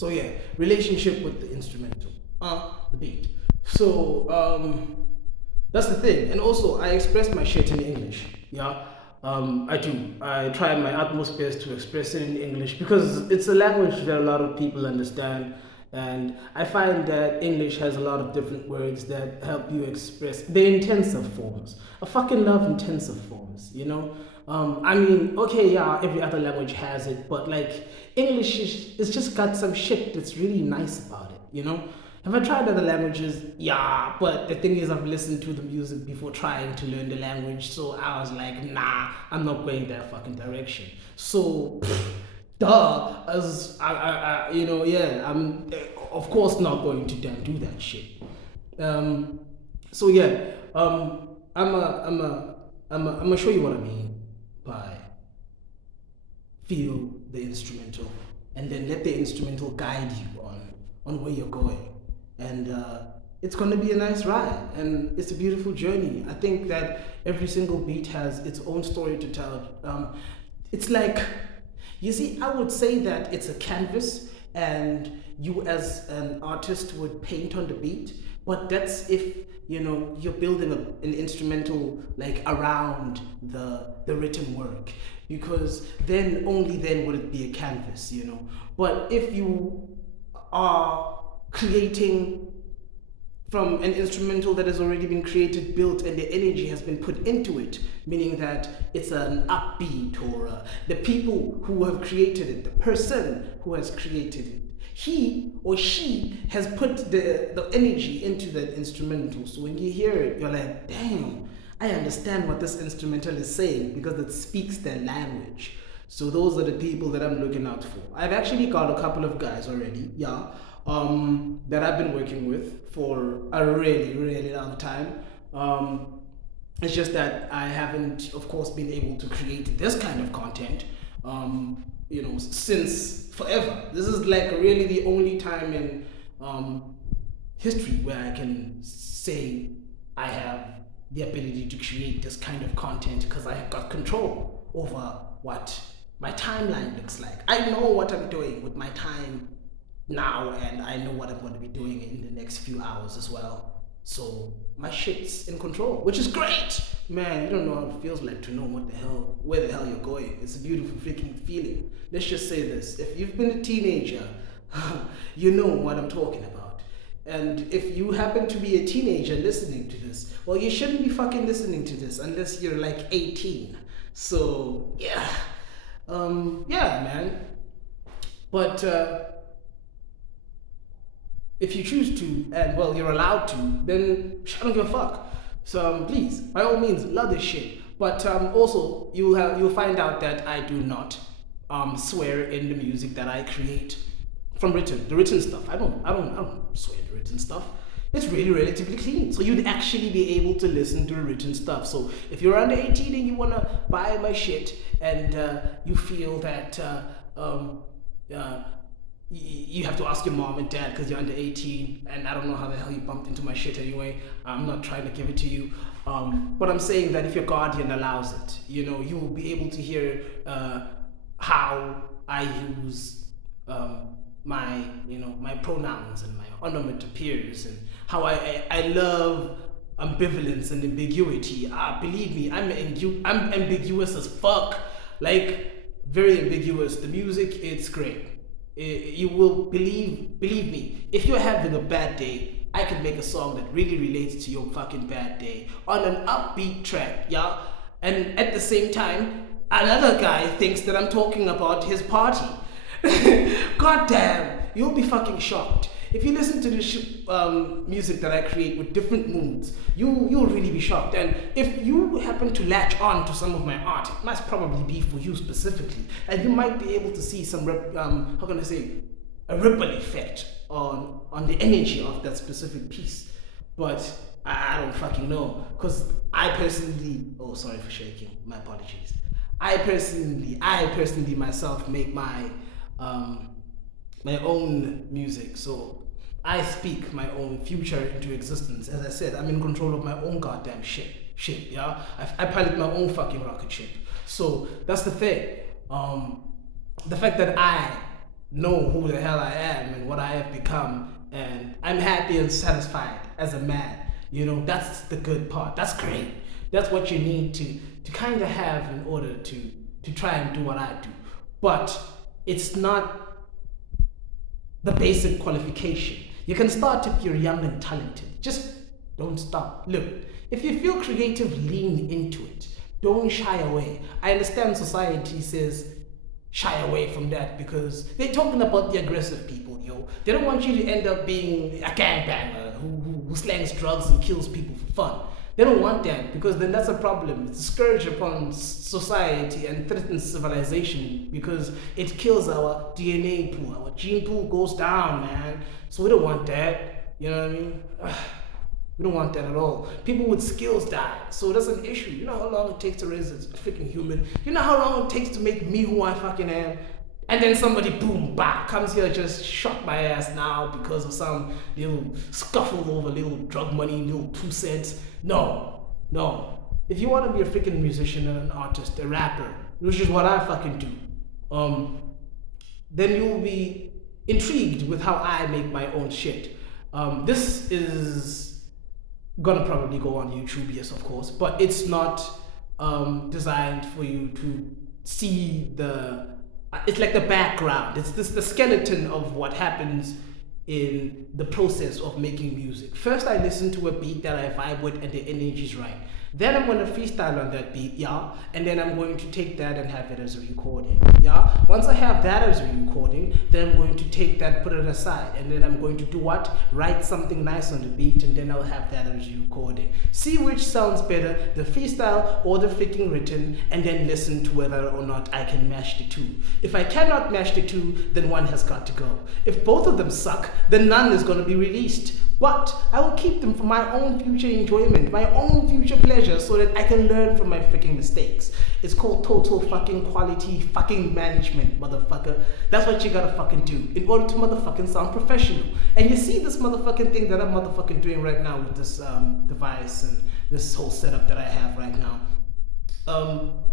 So yeah, relationship with the instrumental, the beat. So that's the thing. And also, I express my shit in English. Yeah, I do. I try my utmost best to express it in English because it's a language that a lot of people understand. And I find that English has a lot of different words that help you express the intensive forms. I fucking love intensive forms, you know? I mean, okay, yeah, every other language has it, but like English is, it's just got some shit that's really nice about it, you know? Have I tried other languages? Yeah, but the thing is, I've listened to the music before trying to learn the language, so I was like, nah, I'm not going that fucking direction. So, duh, as you know, yeah, I'm of course not going to damn do that shit. Um, so yeah, I'm gonna show you what I mean by feel the instrumental, and then let the instrumental guide you on where you're going, and it's going to be a nice ride, and it's a beautiful journey. I think that every single beat has its own story to tell. It's like, you see, I would say that it's a canvas, and you as an artist would paint on the beat, but that's if you know you're building an instrumental like around the written work, because then only then would it be a canvas, you know. But if you are creating from an instrumental that has already been created, built, and the energy has been put into it, meaning that it's an upbeat, or the people who have created it, the person who has created it, he or she has put the energy into that instrumental. So when you hear it, you're like, damn, I understand what this instrumental is saying because it speaks their language. So those are the people that I'm looking out for. I've actually got a couple of guys already, yeah, that I've been working with for a really, really long time. It's just that I haven't, of course, been able to create this kind of content, you know, since forever. This is like really the only time in history where I can say I have the ability to create this kind of content because I have got control over what my timeline looks like. I know what I'm doing with my time now, and I know what I'm going to be doing in the next few hours as well. So my shit's in control, which is great, man. You don't know how it feels like to know where the hell you're going. It's a beautiful freaking feeling. Let's just say this: if you've been a teenager, you know what I'm talking about. And if you happen to be a teenager listening to this, well, you shouldn't be fucking listening to this unless you're like 18. So yeah, yeah, man. But if you choose to, and well, you're allowed to, then I don't give a fuck. So please, by all means, love this shit. But also, you'll find out that I do not swear in the music that I create from the written stuff. I don't swear in the written stuff. It's really relatively clean. So you'd actually be able to listen to the written stuff. So if you're under 18 and you wanna buy my shit, and you feel that you have to ask your mom and dad because you're under 18, and I don't know how the hell you bumped into my shit anyway. I'm not trying to give it to you, but I'm saying that if your guardian allows it, you know, you will be able to hear how I use my, you know, my pronouns and my onomatopoeias, and how I love ambivalence and ambiguity. Believe me, I'm ambiguous as fuck, like very ambiguous. The music, it's great. You will believe me, if you're having a bad day, I can make a song that really relates to your fucking bad day on an upbeat track, yeah? And at the same time, another guy thinks that I'm talking about his party. God damn, you'll be fucking shocked. If you listen to the music that I create with different moods, you'll really be shocked. And if you happen to latch on to some of my art, it must probably be for you specifically, and you might be able to see some how can I say, a ripple effect on the energy of that specific piece. But I don't fucking know, because I personally, oh, sorry for shaking, my apologies. I personally myself make my my own music, so I speak my own future into existence. As I said, I'm in control of my own goddamn shit, yeah? I pilot my own fucking rocket ship. So that's the thing. The fact that I know who the hell I am and what I have become, and I'm happy and satisfied as a man. You know, that's the good part. That's great. That's what you need to kind of have in order to try and do what I do. But it's not the basic qualification. You can start if you're young and talented. Just don't stop. Look, if you feel creative, lean into it. Don't shy away. I understand society says shy away from that because they're talking about the aggressive people, yo. They don't want you to end up being a gangbanger who slangs drugs and kills people for fun. They don't want that because then that's a problem. It's a scourge upon society and threatens civilization because it kills our DNA pool. Our gene pool goes down, man. So we don't want that. You know what I mean? We don't want that at all. People with skills die, so that's an issue. You know how long it takes to raise a freaking human? You know how long it takes to make me who I fucking am? And then somebody, boom, bah, comes here, just shot my ass now because of some little scuffle over little drug money, little 2 cents. No. If you want to be a freaking musician and an artist, a rapper, which is what I fucking do, then you'll be intrigued with how I make my own shit. This is gonna probably go on YouTube, yes, of course, but it's not designed for you to see it's like the background. It's the skeleton of what happens in the process of making music. First, I listen to a beat that I vibe with and the energy's right. Then I'm going to freestyle on that beat, yeah? And then I'm going to take that and have it as a recording, yeah? Once I have that as a recording, then I'm going to take that, put it aside, and then I'm going to do what? Write something nice on the beat, and then I'll have that as a recording. See which sounds better, the freestyle or the freaking written, and then listen to whether or not I can mash the two. If I cannot mash the two, then one has got to go. If both of them suck, then none is going to be released. But I will keep them for my own future enjoyment, my own future pleasure, so that I can learn from my freaking mistakes. It's called total fucking quality fucking management, motherfucker. That's what you gotta fucking do in order to motherfucking sound professional. And you see this motherfucking thing that I'm motherfucking doing right now with this device and this whole setup that I have right now.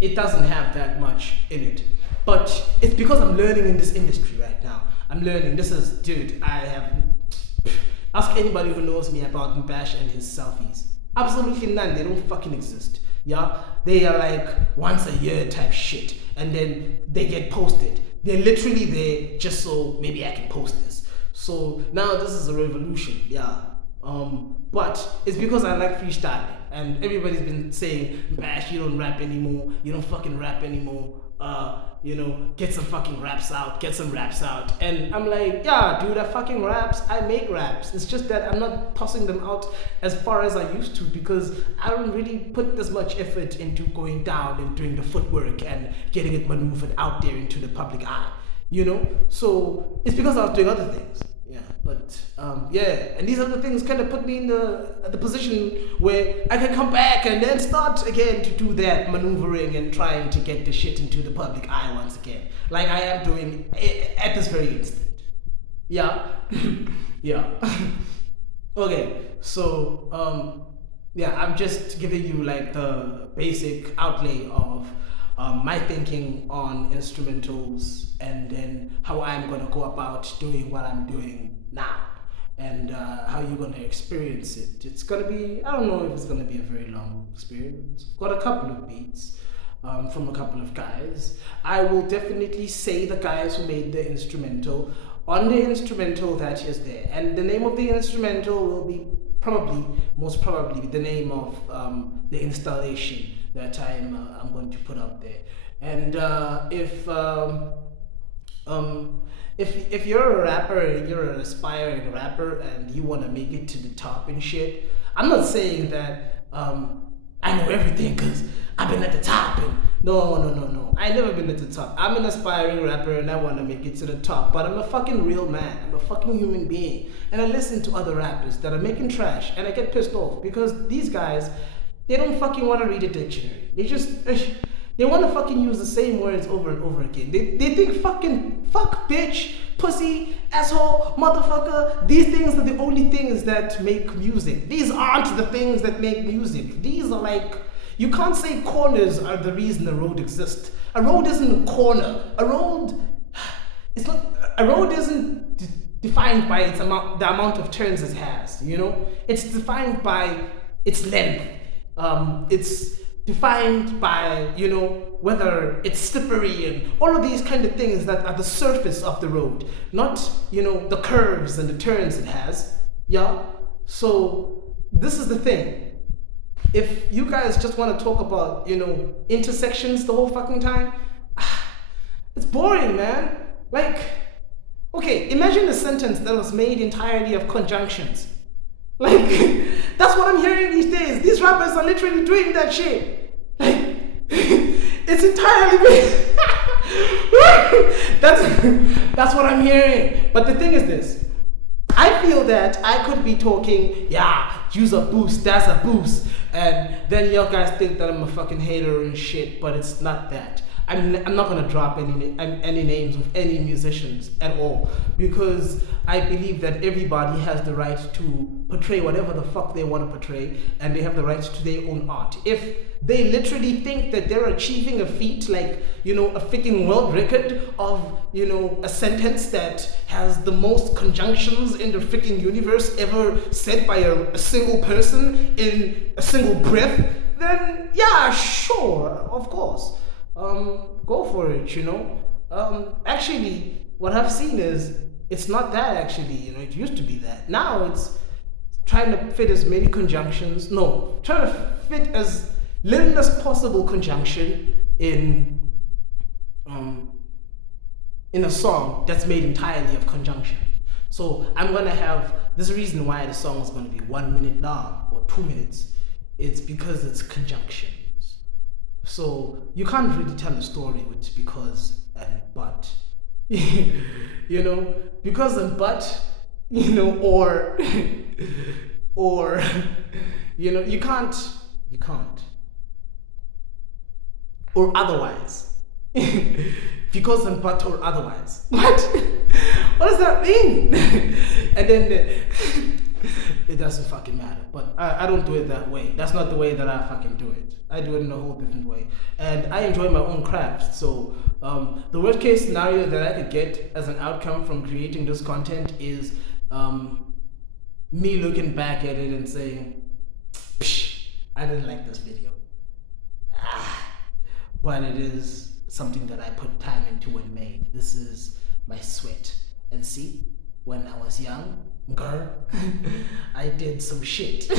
It doesn't have that much in it. But it's because I'm learning in this industry right now. I'm learning. Dude, I have... Ask anybody who knows me about MBASH and his selfies. Absolutely none. They don't fucking exist. Yeah? They are like once a year type shit. And then they get posted. They're literally there just so maybe I can post this. So now this is a revolution. Yeah. But it's because I like freestyling. And everybody's been saying, MBASH, you don't rap anymore. You don't fucking rap anymore. Get some fucking raps out, get some raps out. And I'm like, yeah, dude, I fucking raps, I make raps. It's just that I'm not tossing them out as far as I used to because I don't really put this much effort into going down and doing the footwork and getting it maneuvered out there into the public eye, So it's because I was doing other things. Yeah, but and these other things kind of put me in the position where I can come back and then start again to do that maneuvering and trying to get the shit into the public eye once again, like I am doing at this very instant. Yeah, yeah. Okay, so I'm just giving you like the basic outlay of my thinking on instrumentals and then how I'm going to go about doing what I'm doing now and how you're going to experience it. It's going to be, I don't know if it's going to be a very long experience. I've got a couple of beats from a couple of guys. I will definitely say the guys who made the instrumental on the instrumental that is there. And the name of the instrumental will be most probably the name of the installation that I'm going to put up there. And if you're a rapper and you're an aspiring rapper and you want to make it to the top and shit, I'm not saying that I know everything because I've been at the top. And no. I never been at the top. I'm an aspiring rapper and I want to make it to the top. But I'm a fucking real man. I'm a fucking human being. And I listen to other rappers that are making trash and I get pissed off because these guys, they don't fucking want to read a dictionary. They want to fucking use the same words over and over again. They think fucking fuck, bitch, pussy, asshole, motherfucker. These things are the only things that make music. These aren't the things that make music. These are like, you can't say corners are the reason a road exists. A road isn't a corner. A road, it's not... a road isn't defined by its amount, the amount of turns it has. You know, it's defined by its length. It's defined by, you know, whether it's slippery and all of these kind of things that are the surface of the road, not, you know, the curves and the turns it has. Yeah. So this is the thing. If you guys just want to talk about, you know, intersections the whole fucking time, it's boring, man. Like, okay, imagine a sentence that was made entirely of conjunctions. Like, that's what I'm hearing these days. These rappers are literally doing that shit. Like, it's entirely that's what I'm hearing. But the thing is this. I feel that I could be talking, yeah, use a boost, that's a boost. And then y'all guys think that I'm a fucking hater and shit, but it's not that. I'm not gonna drop any names of any musicians at all, because I believe that everybody has the right to portray whatever the fuck they want to portray, and they have the right to their own art. If they literally think that they're achieving a feat, like, you know, a freaking world record of, you know, a sentence that has the most conjunctions in the freaking universe ever said by a single person in a single breath, then yeah, sure, of course. Go for it, you know. Actually, what I've seen is it's not that actually, you know, it used to be that. Now it's trying to fit as many conjunctions, no, trying to fit as little as possible conjunction in a song that's made entirely of conjunction. So I'm gonna have, there's a reason why the song is gonna be 1 minute long or 2 minutes. It's because it's conjunction. So you can't really tell a story with because and but. You know, because and but, you know, or you know, you can't or otherwise. Because and but or otherwise. What? What does that mean? And then it doesn't fucking matter. But I don't do it that way. That's not the way that I fucking do it. I do it in a whole different way. And I enjoy my own craft. So the worst case scenario that I could get as an outcome from creating this content is me looking back at it and saying, psh, I didn't like this video. But it is something that I put time into and made. This is my sweat. And see, when I was young, girl, I did some shit.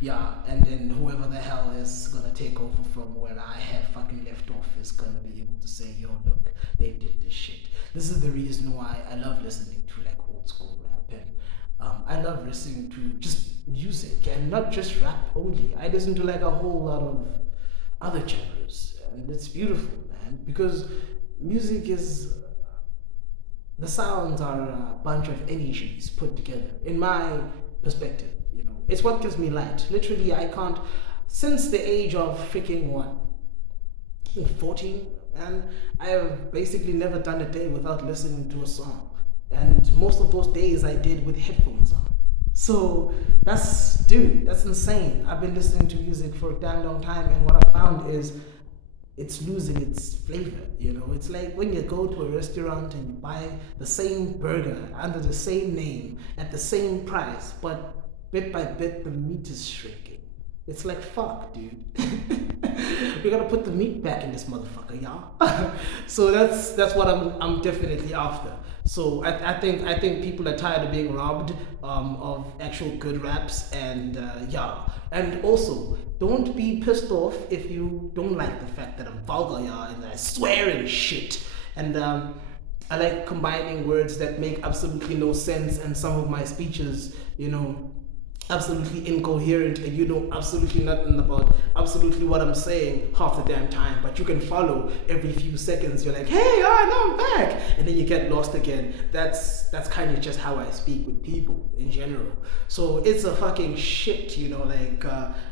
Yeah, and then whoever the hell is gonna take over from where I have fucking left off is gonna be able to say, yo, look, they did this shit. This is the reason why I love listening to like old school rap, and I love listening to just music, and not just rap only. I listen to like a whole lot of other genres, and it's beautiful, man, because music is, the sounds are a bunch of energies put together, in my perspective, you know. It's what gives me light. Literally, I can't, since the age of freaking what, 14, and I have basically never done a day without listening to a song. And most of those days I did with headphones on. So that's, dude, that's insane. I've been listening to music for a damn long time, and what I found is it's losing its flavor, you know. It's like when you go to a restaurant and you buy the same burger under the same name at the same price, but bit by bit the meat is shrinking. It's like, fuck, dude. We gotta put the meat back in this motherfucker, y'all. So that's what I'm definitely after. So I think people are tired of being robbed of actual good raps, and yeah. And also, don't be pissed off if you don't like the fact that I'm vulgar, y'all, and I swear and shit. And I like combining words that make absolutely no sense, and some of my speeches, you know, absolutely incoherent, and you know absolutely nothing about absolutely what I'm saying half the damn time, but you can follow every few seconds. You're like, hey, now I'm back, and then you get lost again. That's kind of just how I speak with people in general. So it's a fucking shit, you know, like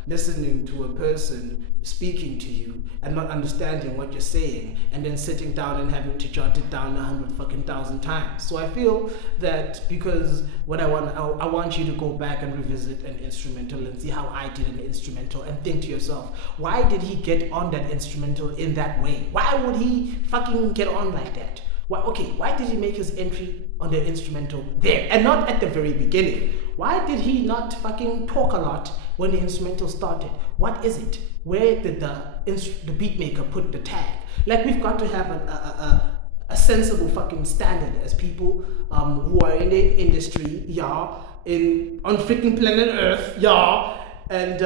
listening to a person speaking to you and not understanding what you're saying, and then sitting down and having to jot it down 100,000 times. So I feel that because what I want you to go back and revisit an instrumental and see how I did an instrumental, and think to yourself, why did he get on that instrumental in that way? Why would he fucking get on like that? Why did he make his entry on the instrumental there and not at the very beginning? Why did he not fucking talk a lot when the instrumental started? What is it? Where did the beat maker put the tag? Like, we've got to have a sensible fucking standard as people who are in the industry, yeah, on freaking planet Earth, yeah, and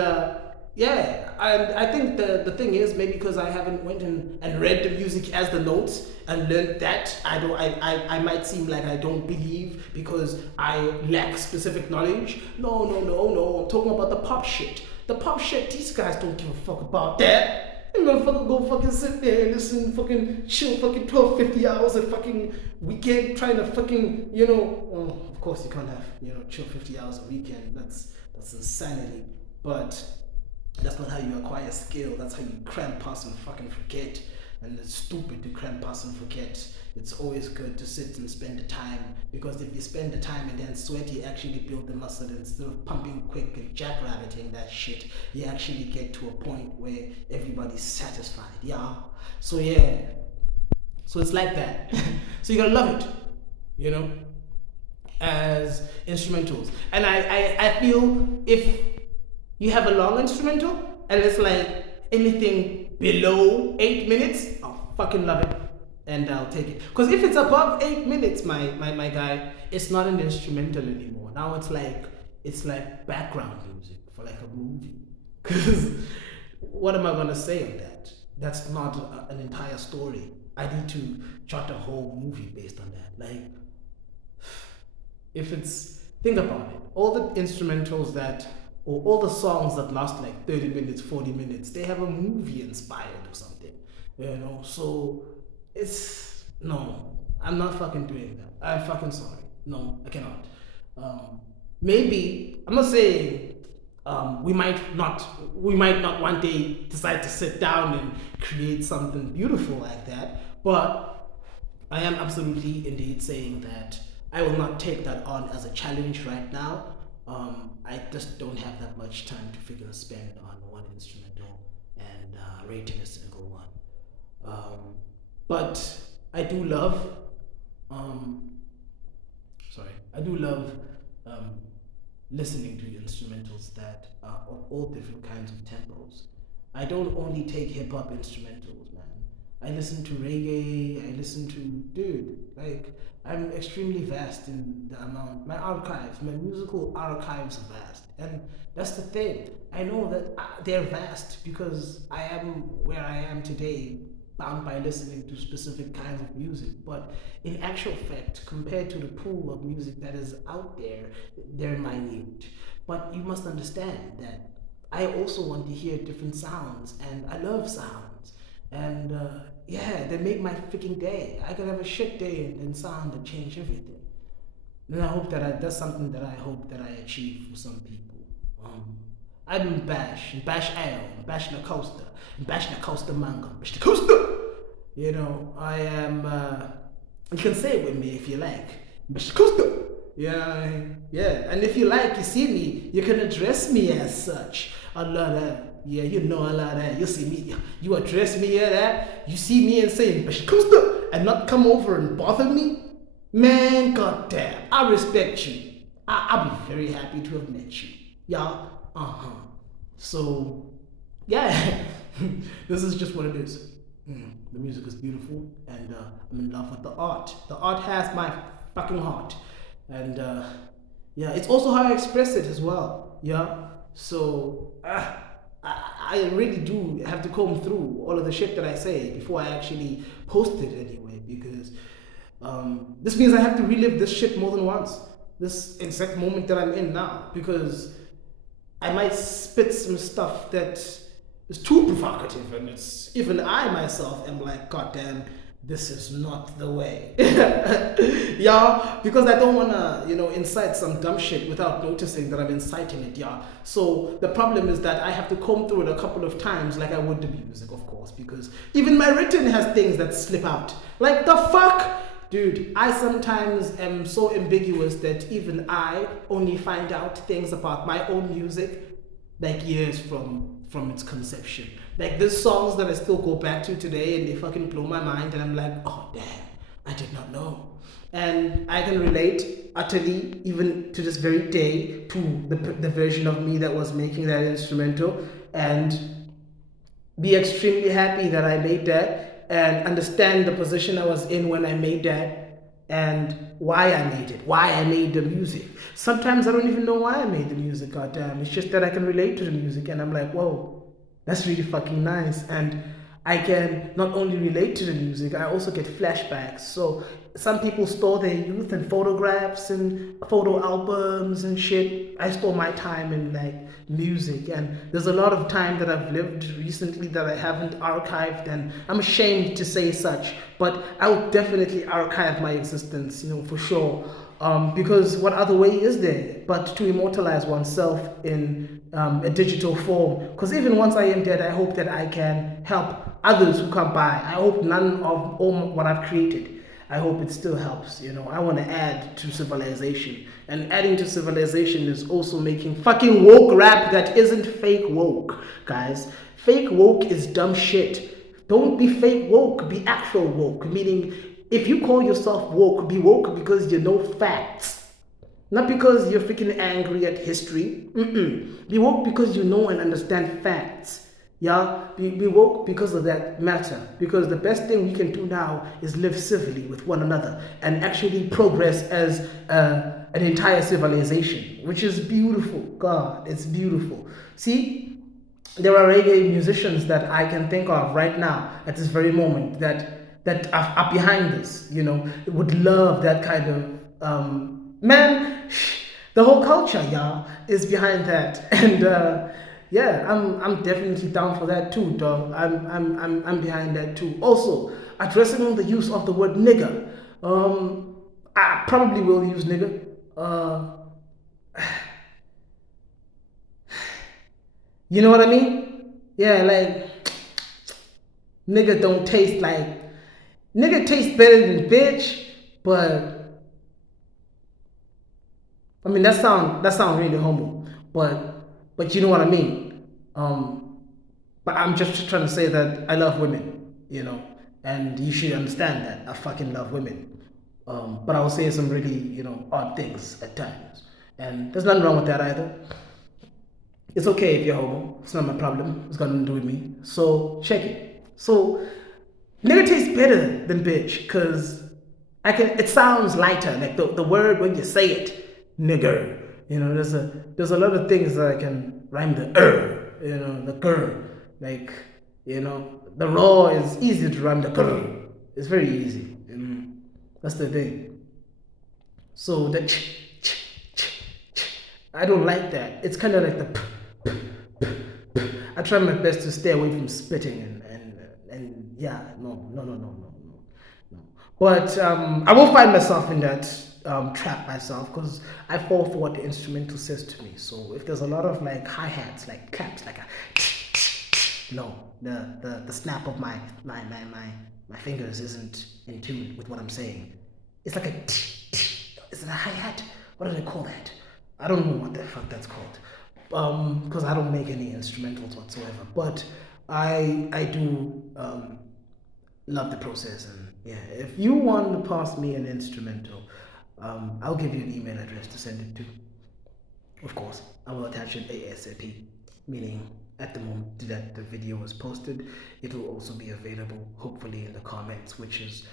yeah. And I think the thing is, maybe because I haven't went and read the music as the notes and learned that, I might seem like I don't believe because I lack specific knowledge. No. I'm talking about the pop shit. The pop shit, these guys don't give a fuck about that. You motherfucker go fucking sit there and listen, fucking chill fucking 12, 50 hours a fucking weekend trying to fucking, well, of course you can't have, chill 50 hours a weekend. That's insanity. But that's not how you acquire skill. That's how you cram, pass, and fucking forget. And it's stupid to cram, pass, and forget. It's always good to sit and spend the time, because if you spend the time and then sweat, you actually build the muscle instead of pumping quick and jackrabbiting that shit. You actually get to a point where everybody's satisfied. Yeah. So it's like that. So you gotta love it, as instrumentals. And I feel if you have a long instrumental and it's like anything below 8 minutes, I'll fucking love it and I'll take it. Because if it's above 8 minutes, my guy, it's not an instrumental anymore. Now it's like background music for like a movie. Because what am I gonna say on that? That's not an entire story. I need to chart a whole movie based on that. Like, think about it. All the instrumentals or all the songs that last like 30 minutes, 40 minutes, they have a movie inspired or something, so no, I'm not fucking doing that. I'm fucking sorry. No, I cannot. Maybe, I'm not saying we might not one day decide to sit down and create something beautiful like that, but I am absolutely indeed saying that I will not take that on as a challenge right now. I just don't have that much time to spend on one instrumental and rating a single one. But I do love, listening to instrumentals that are of all different kinds of tempos. I don't only take hip hop instrumentals, man. I listen to reggae, I'm extremely vast in the amount. My musical archives are vast. And that's the thing. I know that they're vast because I am where I am today, bound by listening to specific kinds of music. But in actual fact, compared to the pool of music that is out there, they're minute. But you must understand that I also want to hear different sounds, and I love sounds. And they make my freaking day. I could have a shit day and then sound that change everything. And I hope that's something that I hope that I achieve for some people. I'm MBASH.L, MBASH Lacostermonger, MBASH Lacoster. I am. You can say it with me if you like, MBASH Lacoster. Yeah. And if you like, you see me, you can address me as such. Allah. Yeah, I love that. You see me, you address me you see me and say Bashikusta and not come over and bother me? Man, goddamn, I respect you. I'll be very happy to have met you. Yeah, So, yeah, this is just what it is. The music is beautiful, and I'm in love with the art. The art has my fucking heart. And it's also how I express it as well. Yeah, so, I really do have to comb through all of the shit that I say before I actually post it anyway, because this means I have to relive this shit more than once. This exact moment that I'm in now, because I might spit some stuff that is too provocative, and it's even I myself am like, goddamn, this is not the way. Because I don't want to, incite some dumb shit without noticing that I'm inciting it, So the problem is that I have to comb through it a couple of times like I would the music, of course, because even my written has things that slip out. Like, the fuck? Dude, I sometimes am so ambiguous that even I only find out things about my own music like years from its conception. Like, there's songs that I still go back to today and they fucking blow my mind, and I'm like, oh damn, I did not know. And I can relate utterly, even to this very day, to the version of me that was making that instrumental, and be extremely happy that I made that and understand the position I was in when I made that and why I made it, why I made the music. Sometimes I don't even know why I made the music, goddamn. It's just that I can relate to the music and I'm like, whoa, that's really fucking nice. And I can not only relate to the music, I also get flashbacks. So some people store their youth in photographs and photo albums and shit. I store my time in like music, and there's a lot of time that I've lived recently that I haven't archived, and I'm ashamed to say such, but I'll definitely archive my existence, for sure. Because what other way is there but to immortalize oneself in a digital form? Because even once I am dead, I hope that I can help others who come by. I hope none of all what I've created, I hope it still helps. I want to add to civilization. And adding to civilization is also making fucking woke rap that isn't fake woke, guys. Fake woke is dumb shit. Don't be fake woke, be actual woke. Meaning, if you call yourself woke, be woke because you know facts. Not because you're freaking angry at history. Be woke because you know and understand facts. Yeah, be woke because of that matter. Because the best thing we can do now is live civilly with one another and actually progress as an entire civilization, which is beautiful. God, it's beautiful. See, there are reggae musicians that I can think of right now at this very moment that are behind this. Would love that kind of man. The whole culture, y'all, is behind that, and yeah, I'm definitely down for that too, dog. I'm behind that too. Also, addressing on the use of the word nigger. I probably will use nigger. You know what I mean? Yeah, like nigga don't taste like nigga tastes better than bitch, but I mean that sound really homo, but you know what I mean. But I'm just trying to say that I love women, and you should understand that I fucking love women. But I will say some really odd things at times, and there's nothing wrong with that either. It's okay if you're homo. It's not my problem. It's got nothing to do with me. So check it. So nigga tastes better than bitch because it sounds lighter. Like the word when you say it, nigger. There's a lot of things that I can rhyme the the gur. Like, the raw is easy to rhyme the gur. It's very easy. That's the thing. So the I don't like that. It's kind of like the I try my best to stay away from spitting and yeah, no. But I will find myself in that trap myself because I fall for what the instrumental says to me. So if there's a lot of like hi hats, like claps, like a no, the snap of my fingers isn't in tune with what I'm saying. It's like a is it a hi hat? What do they call that? I don't know what the fuck that's called. Because I don't make any instrumentals whatsoever. But I do love the process, and yeah, if you want to pass me an instrumental, I'll give you an email address to send it to. Of course, I will attach it ASAP, meaning at the moment that the video is posted, it will also be available, hopefully, in the comments, which is,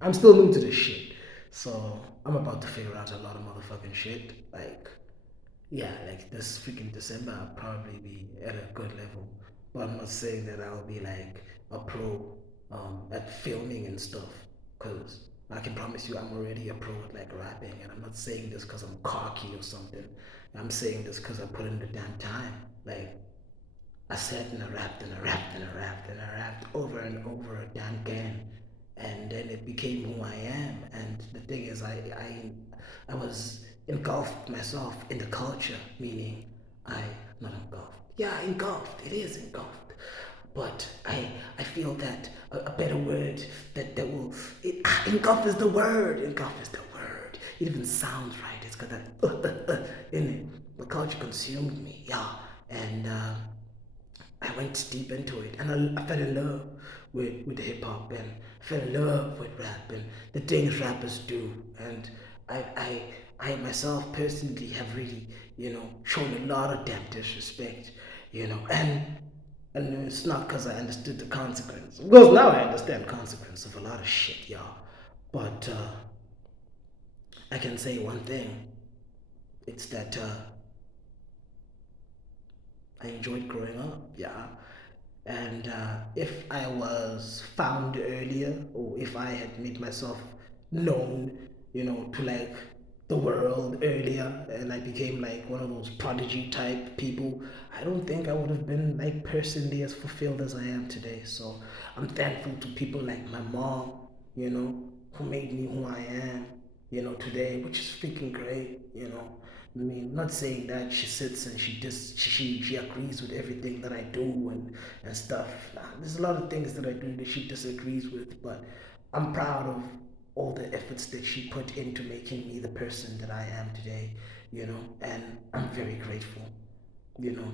I'm still new to this shit. So I'm about to figure out a lot of motherfucking shit. Like, yeah, like this freaking December, I'll probably be at a good level. But I'm not saying that I'll be like a pro at filming and stuff. Because I can promise you I'm already a pro at like rapping. And I'm not saying this because I'm cocky or something. I'm saying this because I put in the damn time. Like, I sat and I rapped and I rapped and I rapped and I rapped over and over again, and then it became who I am. And the thing is, I was engulfed myself in the culture, meaning I not engulfed. Yeah, engulfed. It is engulfed. But I feel that a better word that will engulf is the word. Engulf is the word. It even sounds right. It's got that in it. The culture consumed me. Yeah, and I went deep into it, and I fell in love with hip hop and fell in love with rap and the things rappers do. And I, I, I myself personally have really, shown a lot of damn disrespect, and it's not because I understood the consequence. Because now I understand consequence of a lot of shit, y'all. But I can say one thing. It's that I enjoyed growing up, yeah. And if I was found earlier, or if I had made myself known, to like the world earlier, and I became like one of those prodigy type people, I don't think I would have been like personally as fulfilled as I am today. So I'm thankful to people like my mom, who made me who I am, today, which is freaking great, I mean, not saying that she sits and she agrees with everything that I do and stuff. Nah, there's a lot of things that I do that she disagrees with, but I'm proud of all the efforts that she put into making me the person that I am today, and I'm very grateful, you know,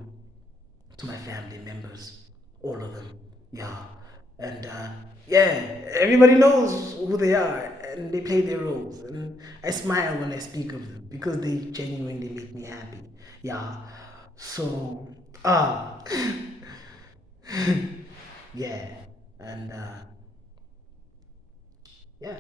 to my family members, all of them. Yeah. And yeah, everybody knows who they are and they play their roles. And I smile when I speak of them because they genuinely make me happy. Yeah. So, uh, yeah. And yeah.